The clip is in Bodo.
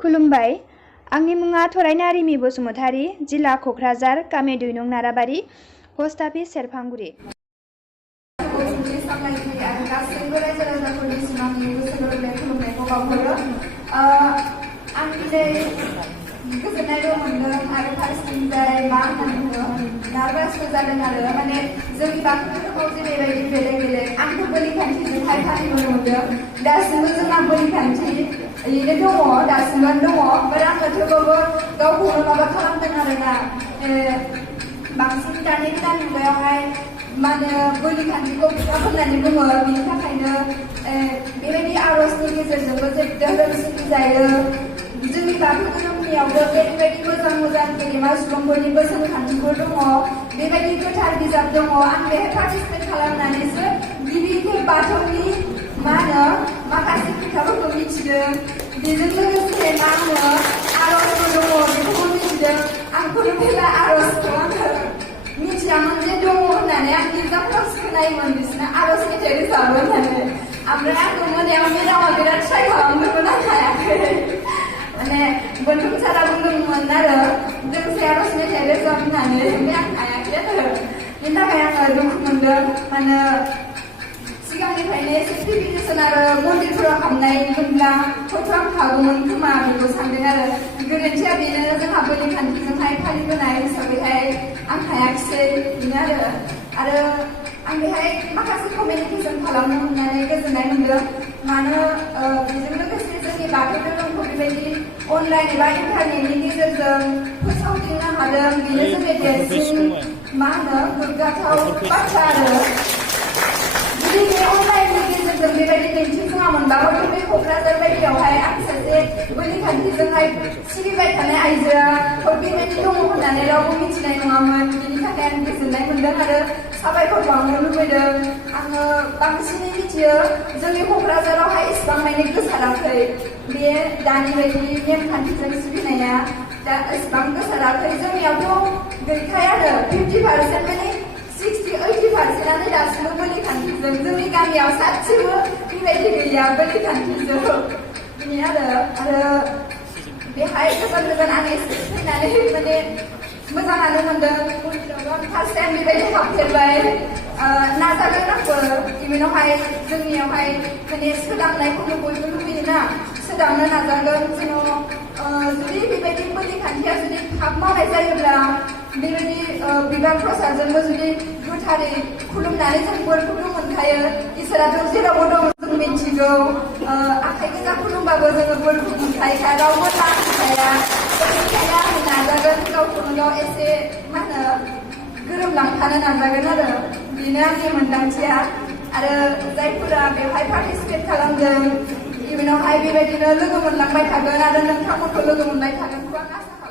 खुलुमबाय। आंनि मुङा थरायनारि रिमि बसुमतारी, जिल्ला क'क्राझार, गामि 2 नं नाराबारि, पस्ट अफिस सेरफांगुरि। गासैबो रायजो राजाफोरनि सिमांनि गोसो गोरबोनिफ्राय खुलुमनायखौ बावहरो। आं दिनै गोजोननाय मोनदों आरो फारसेथिंजाय मा होननानै बुङो नार्भासबो जादों आरो माने जोंनि बाथौ धोरोमाव जेरैबायदि बेलेग बेलेग आंथ' बोलि खान्थिजोंहाय फालिबोनो मोनदों। दासिमबो जोंना बोलि खान्थियैनो दङ, दासिमबो दङ। बाट आङो थेवबाबो गावखौनो माबा खालामदों आरोना बांसिन दानि गोदान मुगायावहाय मा होनो बोलि खान्थिखौ बिजाब होननानै बुङो। बिनि थाखायनो बेबायदि आर'जनि गेजेरजोंबो जे धोरोम सिबिजायो। जोंनि बाथौ धोरोमनियावबो बेबायदि मोजां मोजां गेदेमा सुबुंफोरनि बोसोन खान्थिफोर दङ, बेबायदि गोथार बिजाब दङ। आं बेहाय पार्टिसिपेट खालामनानैसो गिबि खेब बाथौनि मा होनो माखासे खोथाफोरखौ मिथिदों। बेजों लोगोसे मा होनो आर'जबो दङ, बेखौबो मिथिदों। आं खुलुमफेरला आर'जखौ आङो मिथियामोन जे दङ होननानै। आं गिर्जाफोरावसो खोनायोमोन बिसोरना आर'ज मेथाइ रोजाबो होननानै। ओमफ्राय आंखौ मोनायाव मेदामा बिराद ट्राइ खालामदोंमोन, आं हायाखै। माने बोनथुम सारा बुंदोंमोन आरो दोंसे आर'ज मेथाइ रोजाब होननानै, ओमफ्राय आं हायाखै आरो। बेनि थाखाय आङो दुखु मोनदों। माने सिगांनिफ्रायनो एसे प्रिपेरेसन आरो मन्दिरफोराव हाबनायमोनब्ला हयथ' आं हागौमोन खोमा बेखौ सानदों आरो। गोरोन्थिया बेनो जोंहा बोलि खान्थिजोंहाय फालिबोनाय हिसाबैहाय आं हायाखिसै बेनो आरो आं बेहाय माखासे कमिउनिकेसन खालामनो मोननानै गोजोननाय मोनदों। मानो बेजों लोगोसे जोंनि बाथौ धोरोमखौ बेबायदि अनलाइन एबा इन्टारनेटनि गेजेरजों फोसावदिंनो हादों, बेनो जोंनि देरसिन मा होनो गोग्गाथाव बाथ्रा आरो। जुदि बे अनलाइननि गेजेरजों बेबायदि दिन्थिफुङामोनबा हयथ' बे क'क्राझार बायदियावहाय आं सासे बोलि खान्थिजोंहाय सिबिबाय थानाय आइजोआ बेबायदि दङ होननानै रावबो मिथिनाय नङामोन। बिनि थाखाय आं गोजोननाय मोनदों आरो साबायखर बावनो लुबैदों। आङो बांसिनै मिथियो जोंनि क'क्राझारावहाय इसिबां माने गोसाराखै बे दानि बायदि नेमखान्थिजों सिबिनाया, दा इसिबां गोसाराखै। जोंनियावथ' गैखायानो 50% माने 60-80%आनो दासिमबो बोलि खान्थिजों। जोंनि गामियाव सासेबो बेबायदि गैया बोलि खान्थिजों। बेनि आरो बेहाय गोजान गोजान आं एसे फैनानै माने मोजाङानो मोनदों। मन्दिरावबो आं फार्स्ट टाइम बेबायदि हाबफेरबाय। नाजागोन आंबो इयुनावहाय जोंनियावहाय माने सोदांनायखौनो बयबो लुबैयोना, सोदांनो नाजागोन। जुदि बेबायदि बोलि खान्थिया जुदि थाब मावनाय जायोब्ला बेबायदि बिबार प्रसादजोंबो जुदि गोथारै खुलुमनानै जों बोरखौथ' मोनखायो। इसोराथ' जेरावबो दं जों मिथिगौ। आखाइ गोजा खुलुमबाबो जोङो बोरखौ मोनखायोखा, रावबो लाखिखाया। बेनिखायनो आं नाजागोन गावखौनो गाव एसे मा होनो गोरोबलांफानो नाजागोन आरो। बेनो आंनि मोन्दांथिया। आरो जायफोरा बेवहाय पार्टिसिपेट खालामदों इयुनावहाय बेबायदिनो लोगो मोनलांबाय थागोन आरो नोंथांमोनखौ लोगो मोनबाय थागोनखौ आं आसा खालामो।